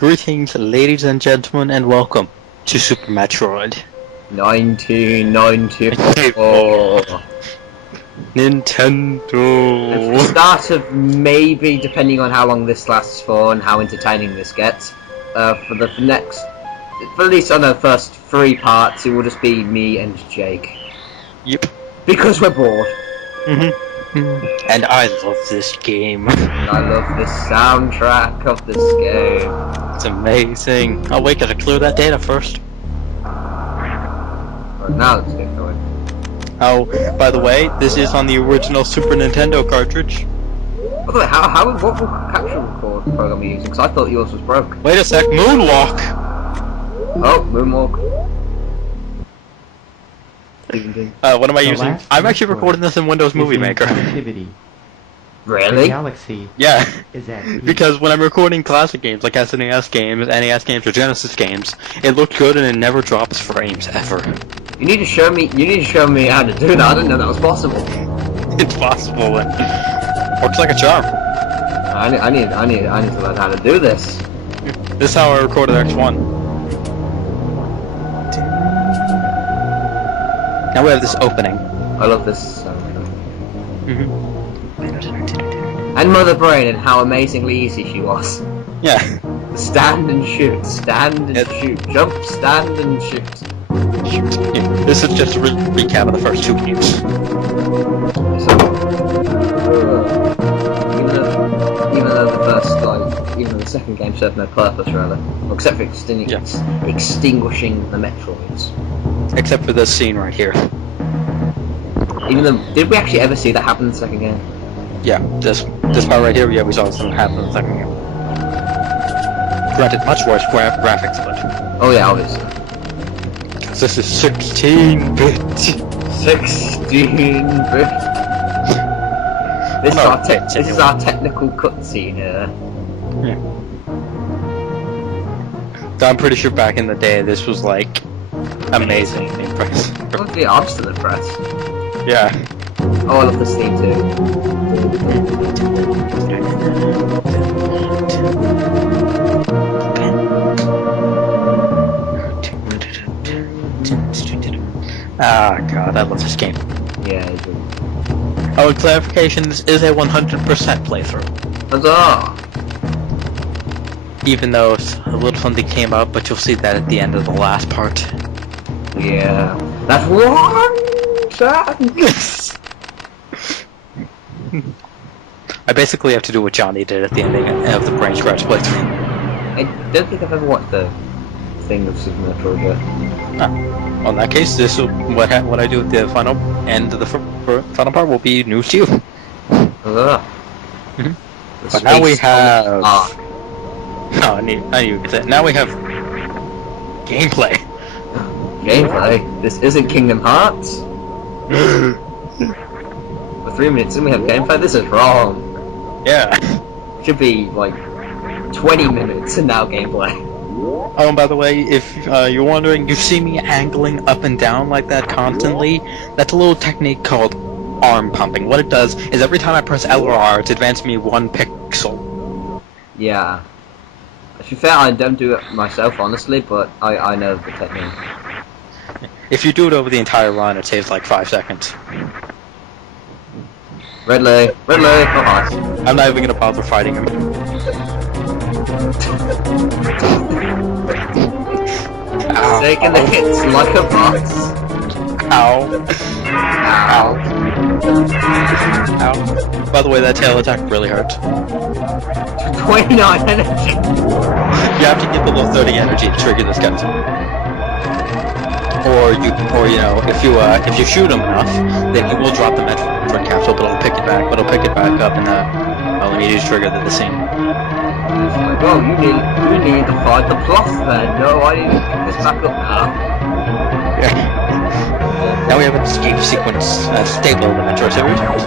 Greetings, ladies and gentlemen, and welcome to Super Metroid 1994. Nintendo. The start of maybe, depending on how long this lasts for and how entertaining this gets, for at least on the first 3 parts, it will just be me and Jake. Yep. Because we're bored. And I love this game. And I love the soundtrack of this game. It's amazing. Oh wait, gotta clear that data first. Right, now let's get going. Oh, by the way, this is on the original Super Nintendo cartridge. By the way, what capture record program are you using? Because I thought yours was broke. Wait a sec, Moonwalk! Oh, Moonwalk. What am I using? I'm actually recording this in Windows Movie Maker. Really? Galaxy Yeah, is at because when I'm recording classic games like SNES games, NES games, or Genesis games, it looked good and it never drops frames ever. You need to show me how to do that. I didn't know that was possible. It's possible and works like a charm. I need to learn how to do this. This is how I recorded X1. Now we have this opening. I love this soundtrack. And Mother Brain and how amazingly easy she was. Yeah. Stand and shoot, shoot, jump, stand and shoot. This is just a recap of the first 2 games. So, even though the second game served no purpose, rather, well, except for extinguishing the Metroids. Except for this scene right here. Even though, did we actually ever see that happen in the second game? Yeah, this part right here, yeah, we saw something happen in the second game. Granted, much worse graphics, but... Oh yeah, obviously. This is 16-bit. 16-bit. This is our technical cutscene here. Yeah. So I'm pretty sure back in the day, this was like amazingly impressive. Okay, I'm still impressed. Yeah. Oh, I love this theme too. Ah, God, I love this game. Yeah, I do. Oh, and clarification, this is a 100% playthrough. Huzzah! Even though a little something came up, but you'll see that at the end of the last part. Yeah. That's one chance! I basically have to do what Johnny did at the ending of the Brain Scratch playthrough. I don't think I've ever watched the thing of Super Metroid yet. Well, in that case, this what I do at the final end of the final part will be news to you. Huzzah! But now we have... No, I need to get that. Now we have... gameplay. Gameplay? This isn't Kingdom Hearts? For 3 minutes and we have gameplay? This is wrong. Yeah. Should be like 20 minutes and now gameplay. Oh, and by the way, if you're wondering, you see me angling up and down like that constantly, that's a little technique called arm pumping. What it does is every time I press L or R, it's advanced me 1 pixel. Yeah. To be fair, I don't do it myself, honestly, but I know the technique. If you do it over the entire run, it saves like 5 seconds. Ridley, oh hi. I'm not even gonna bother fighting him. Ow. Taking the hits like a boss. Ow. Ow. Ow. By the way, that tail attack really hurt. 29 energy. You have to get below 30 energy to trigger this gun. Or you know, if you shoot him enough, then he will drop the Metroid capsule, but it'll pick it back up and let me use trigger the scene. Oh, you need to find the plus then. No, I need to pick this back up now. Yeah. Now we have an escape sequence stable in the Metroid series. Plus.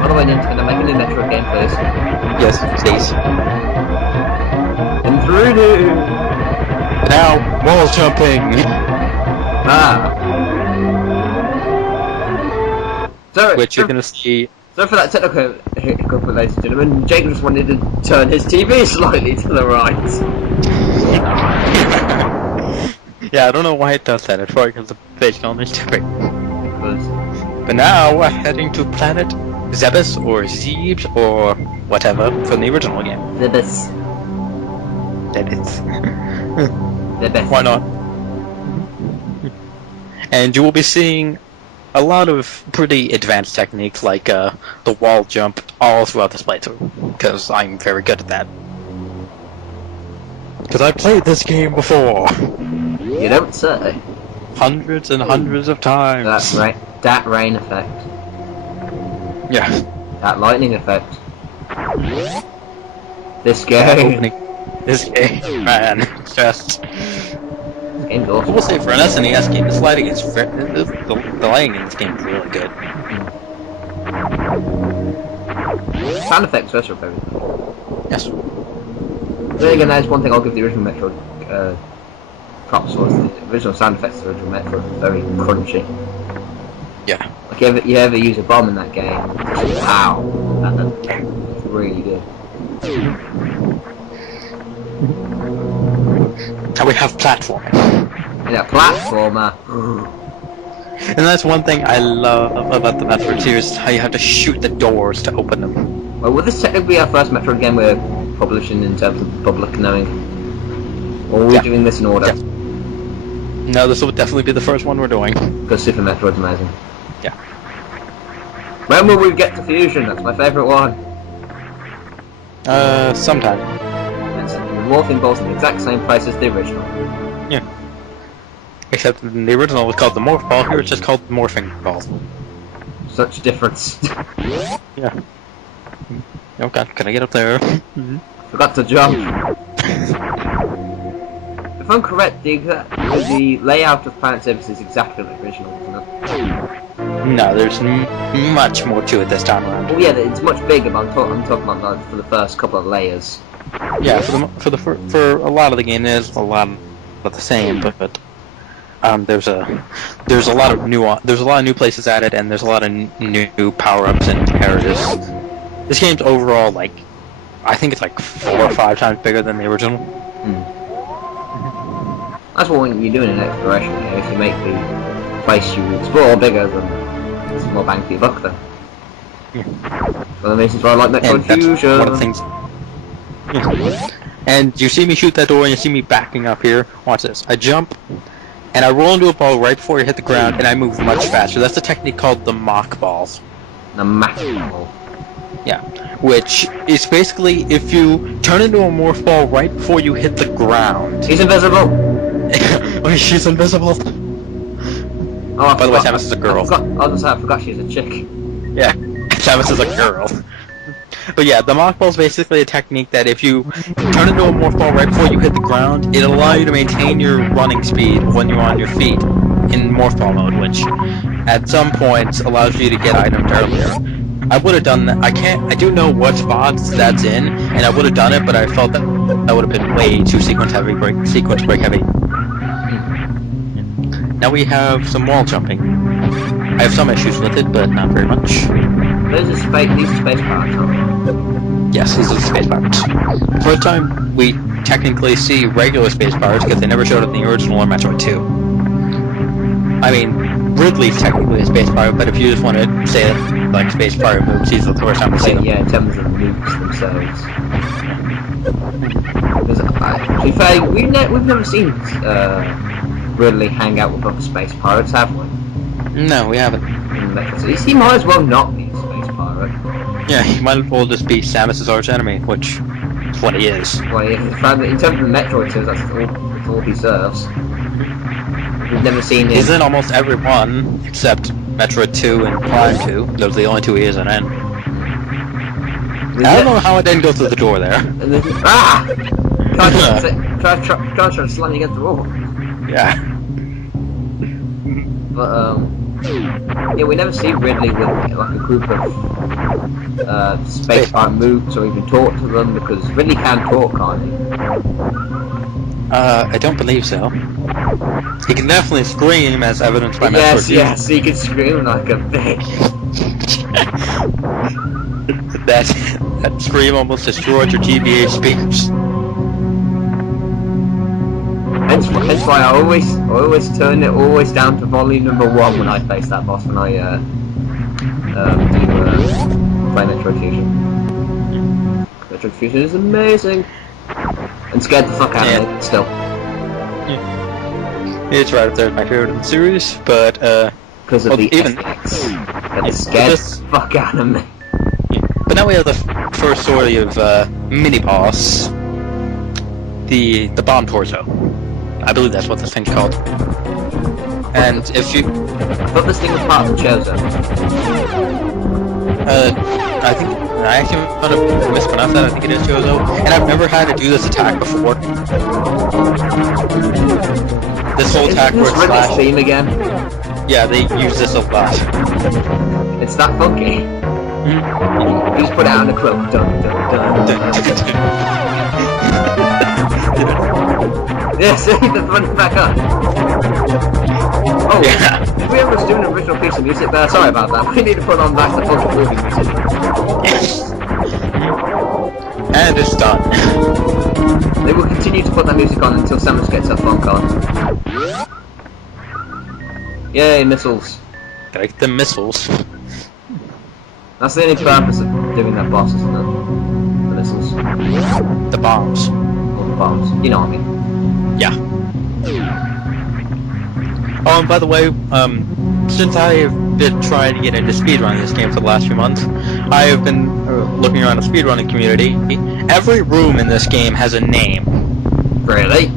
By the way, Nintendo, make a new Metroid game, please. Yes, please. And through. Now, wall jumping! Ah. So, Which you're gonna see So for that technical hiccup, ladies and gentlemen, Jake just wanted to turn his TV slightly to the right. Yeah, I don't know why it does that. It's probably because the page only too big. Because But now we're heading to planet Zebes or Zebes or whatever from the original game. the best. Zebes. The best. Why not? And you will be seeing a lot of pretty advanced techniques like the wall jump all throughout this playthrough, because I'm very good at that. Because I played this game before, You don't say. hundreds and hundreds of times. That's right. That rain effect. Yeah. That lightning effect. This That game. opening- This game, man, just. Game's I will awesome. say for an SNES game, this lighting is the lighting in this game is really good. Sound effects first are very good. Yes. Then again, that is one thing I'll give the original Metroid props for. The original sound effects of the original Metroid were very crunchy. Yeah. Like you ever use a bomb in that game, wow, that's really good. And we have platforming. Yeah, platformer. And that's one thing I love about the Metroid series, is how you have to shoot the doors to open them. Well, will this technically be our first Metroid game we're publishing in terms of the public knowing? Or are we Yeah. doing this in order? Yeah. No, this will definitely be the first one we're doing. Because Super Metroid's amazing. Yeah. When will we get to Fusion? That's my favourite one. Sometime. It's the morphing balls in the exact same place as the original. Except in the original it was called the Morph Ball, here it's just called the Morphing Ball. Such difference. Yeah. Oh god, can I get up there? Forgot to jump. If I'm correct, the layout of Planet Zebes is exactly like the original, isn't it? No, there's much more to it this time around. Well, yeah, it's much bigger, but I'm talking about like, for the first couple of layers. Yeah, for a lot of the game there's a lot of the same, but there's a lot of new places added, and there's a lot of new power-ups and areas. This game's overall I think it's like 4 or 5 times bigger than the original. That's what you're doing in exploration. You know, if you make the place you explore bigger, then it's more bang for your buck. Then. Yeah. One of the reasons why I like Metroid And that's Fusion. one of the things. Yeah. And you see me shoot that door, and you see me backing up here. Watch this. I jump, and I roll into a ball right before you hit the ground, and I move much faster. That's a technique called the mock balls. The Macball. Yeah. Which is basically if you turn into a morph ball right before you hit the ground. He's invisible. Wait, she's invisible. Oh, By the way, Samus is a girl. I forgot she's a chick. Yeah, Samus is a girl. But yeah, the mock ball is basically a technique that if you turn into a morph ball right before you hit the ground, it'll allow you to maintain your running speed when you're on your feet in morph ball mode, which at some points allows you to get items earlier. I would have done that. I do know what spots that's in, and I would have done it, but I felt that would have been way too sequence break heavy. Now we have some wall jumping. I have some issues with it, but not very much. These are space parts, aren't they? Yes, these are the space pirates. First time we technically see regular space pirates because they never showed up in the original or Metroid 2. I mean, Ridley's technically a space pirate, but if you just want to say it like space pirate moves, these are the first time we see them. Yeah, in terms of the nukes themselves. To be fair, we've never seen Ridley hang out with other space pirates, have we? No, we haven't. In Metro City. He might as well not be a space pirate. Yeah, he might as well just be Samus's arch enemy, which is what he is. Well, in terms of the Metroid series, that's all he serves. We've never seen him. He's in almost every one except Metroid 2 and Prime 2. Those are the only 2 he isn't in. I don't know how I didn't go through the door there. Ah! Try to slam you against the wall. Yeah. But yeah, we never see Ridley with like a group of space pirate mooks or even talk to them, because Ridley can talk, can't he? I don't believe so. He can definitely scream, as evidenced by Metroid 2. Yes, he can scream like a bitch. that scream almost destroyed your GBA speakers. Hence why I always turn it always down to volume number 1 when I face that boss when I play Metroid Fusion. Metroid Fusion is amazing. And scared the fuck out of me still. It's right up there with my favorite in the series, but Because of well, the even FX. That scared the fuck out of me. but now we have the first sort of mini boss, the bomb torso. I believe that's what this thing's called. And if you, I thought this thing was part of the Chozo. I think I actually might have mispronounced that. I think it is Chozo, and I've never had to do this attack before. This whole attack where it's Riddle's slash. theme again. Yeah, they use this a lot. It's that funky. You just put it out in a cloak. Dun, dun, dun, dun. Yeah, see, they're running back up. Oh, Yeah. whoever's doing an original piece of music there, sorry about that. We need to put on back the fucking movie music. And it's done. They will continue to put that music on until Samus gets her funk on. Yay, missiles. Gotta get the missiles. That's the only purpose of doing that boss, isn't it? The missiles. The bombs. Or the bombs. You know what I mean. Yeah. Oh, and by the way, since I have been trying to get into speedrunning this game for the last few months, I have been looking around the speedrunning community. Every room in this game has a name. Really?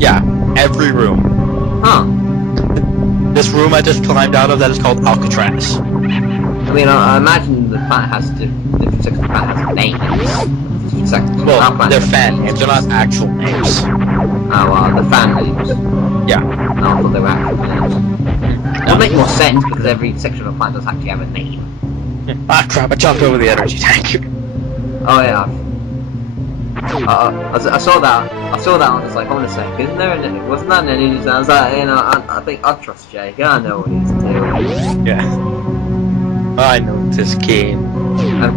Yeah, every room. Huh. This room I just climbed out of, that is called Alcatraz. I mean, I imagine the planet has different sections of the planet has names. Well, they're fan names, they're not actual names. Oh, the fan names. Yeah. No, I thought they were actual names. It would make more sense because every section of the planet does actually have a name. Ah crap, I jumped over the energy tank. Oh yeah. I saw that. I saw that. I was like, hold on a sec. Isn't there an? Wasn't that an energy? I was like, you know, I think I'll trust Jake. I know what he's doing. Yeah. I know this game. And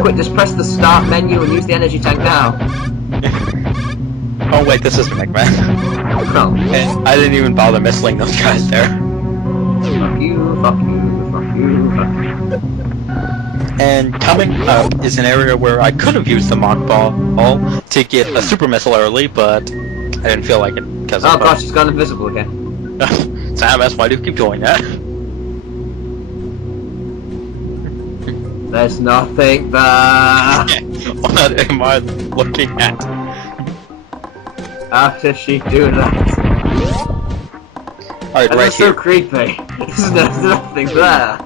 quick, just press the start menu and use the energy tank now. Oh wait, this is Mech Man. No. And I didn't even bother missing those guys there. Fuck you, fuck you, fuck you, fuck you. And coming up is an area where I could have used the Mach Ball to get a super missile early, but I didn't feel like it because Oh gosh, it's gone invisible again. Samus, why do you keep doing that? There's nothing there. What am I looking at? How does she do that? Alright, right That's so here. creepy. There's nothing there.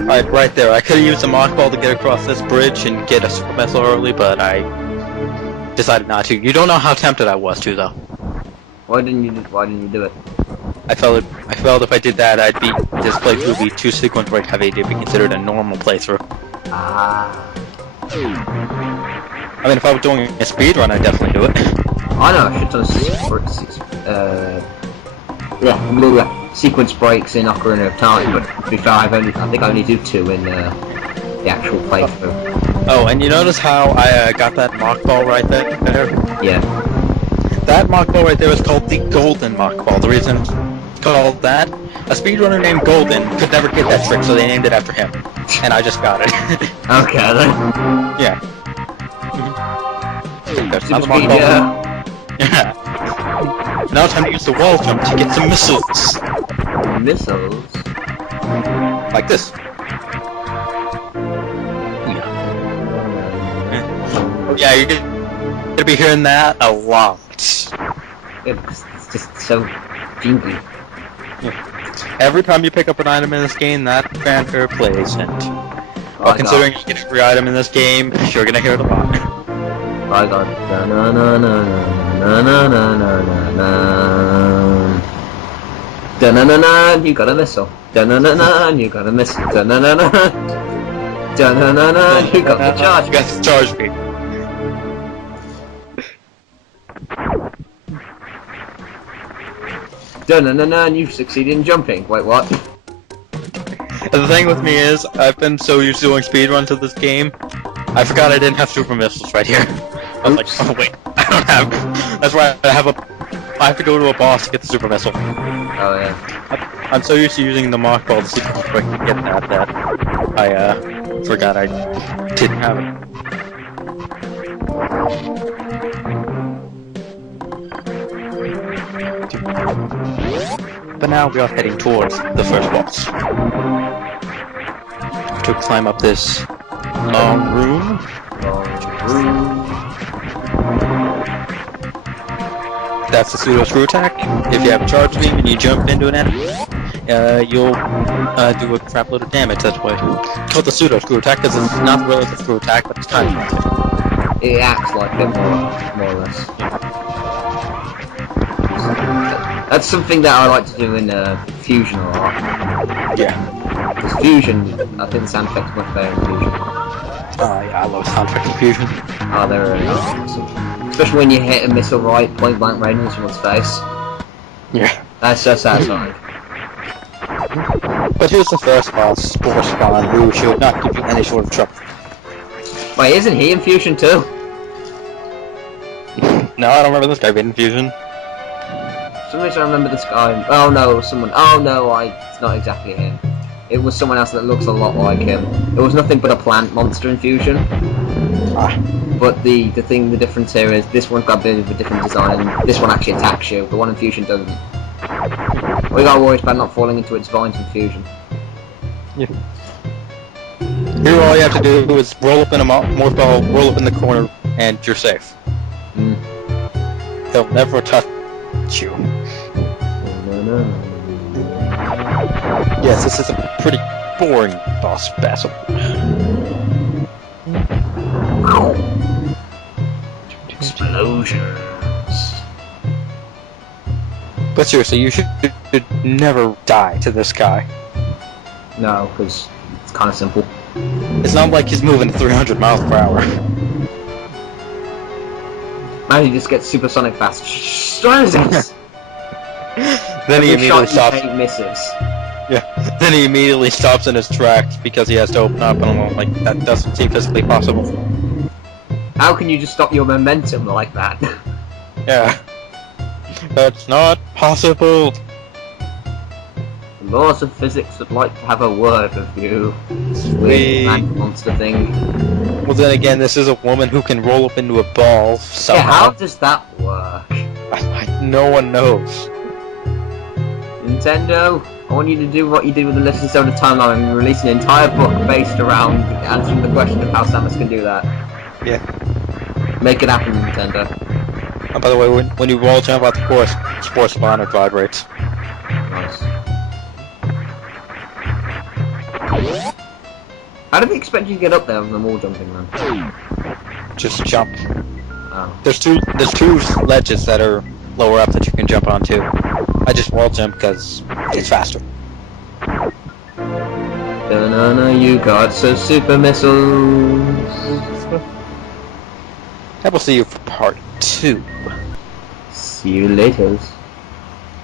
Alright, right there. I could have used the Mach Ball to get across this bridge and get a super missile early, but I decided not to. You don't know how tempted I was to, though. Why didn't you do it? I felt if I did that, this playthrough would be too sequence rate heavy to be considered a normal playthrough. Ah. I mean, if I were doing a speedrun, I'd definitely do it. I know, I should have sequence breaks in Ocarina of Time, but to be fair, I think I only do 2 in the actual playthrough. Oh, and you notice how I got that Mach Ball right there? Yeah. That Mach Ball right there is called the Golden Mach Ball. The reason it's called that, a speedrunner named Golden could never get that trick, so they named it after him. And I just got it. Okay then. Yeah. There's Super another Mach speed, Ball. yeah. Yeah. Now time to use the wall jump to get some missiles. Missiles? Like this. Yeah, you're gonna be hearing that a lot. It's just so jingly. Every time you pick up an item in this game, that fanfare plays, and Oh, considering you get every item in this game, you're gonna hear it a lot. I got na na na na na na na na na. Da na na na, you got a missile. Da na na na, you got a missile. Da na na na. Da na na na, you got the charge. You got the charge beam. Da na na na, you've succeeded in jumping. Wait, what? The thing with me is, I've been so used to doing speedruns of this game, I forgot I didn't have super missiles right here. I was like, oh wait, I don't have. That's why I have to go to a boss to get the super missile. Oh yeah. I'm so used to using the mock ball to see how quick to get that I forgot I didn't have it. But now we are heading towards the first boss. To climb up this long room. That's the pseudo screw attack. If you have a charge beam and you jump into an enemy, you'll do a crap load of damage. That's why it's called the pseudo screw attack, because it's not really the screw attack, but it's kind of. It acts like it more or less. That's something that I like to do in Fusion a lot. Yeah. Because Fusion, I think the sound effects are much better in Fusion. Yeah, I love sound effects in Fusion. Oh, they're really awesome. Especially when you hit a missile right, point blank range in someone's face. Yeah. That's so satisfying. But here's the first boss, Spore Spawn, who should not give you any sort of trouble. Wait, isn't he in Fusion too? No, I don't remember this guy being in Fusion. For some reason I remember this guy. Oh no, it was someone. Oh no, it's not exactly him. It was someone else that looks a lot like him. It was nothing but a plant monster in Fusion. Ah. But the difference here is this one's got a bit of a different design. This one actually attacks you. The one in Fusion doesn't. We gotta worry about not falling into its vines in Fusion. Yeah. Here all you have to do is roll up in a morph ball, roll up in the corner, and you're safe. Mm. They'll never touch you. No. Yes, this is a pretty boring boss battle. Explosions. But seriously, you should never die to this guy. No, because it's kind of simple. It's not like he's moving at 300 miles per hour. Man, he just gets supersonic fast. Then Then he immediately stops. Misses. Yeah. Then he immediately stops in his tracks because he has to open up, and I'm like, that doesn't seem physically possible. How can you just stop your momentum like that? Yeah. That's not possible. The laws of physics would like to have a word with you. Sweet. Weird man monster thing. Well, then again, this is a woman who can roll up into a ball somehow. Yeah, how does that work? No one knows. Nintendo, I want you to do what you did with the Legend of Zelda Timeline and release an entire book based around answering the question of how Samus can do that. Yeah. Make it happen, Nintendo. And by the way, when you roll jump out the course, Spore Spawn it vibrates. Nice. How do they expect you to get up there with them all jumping, man? Just jump. Oh. There's two ledges that are lower up that you can jump onto. I just wall jump because it's faster. Da-na-na, you got so super missiles. I will see you for part 2. See you later.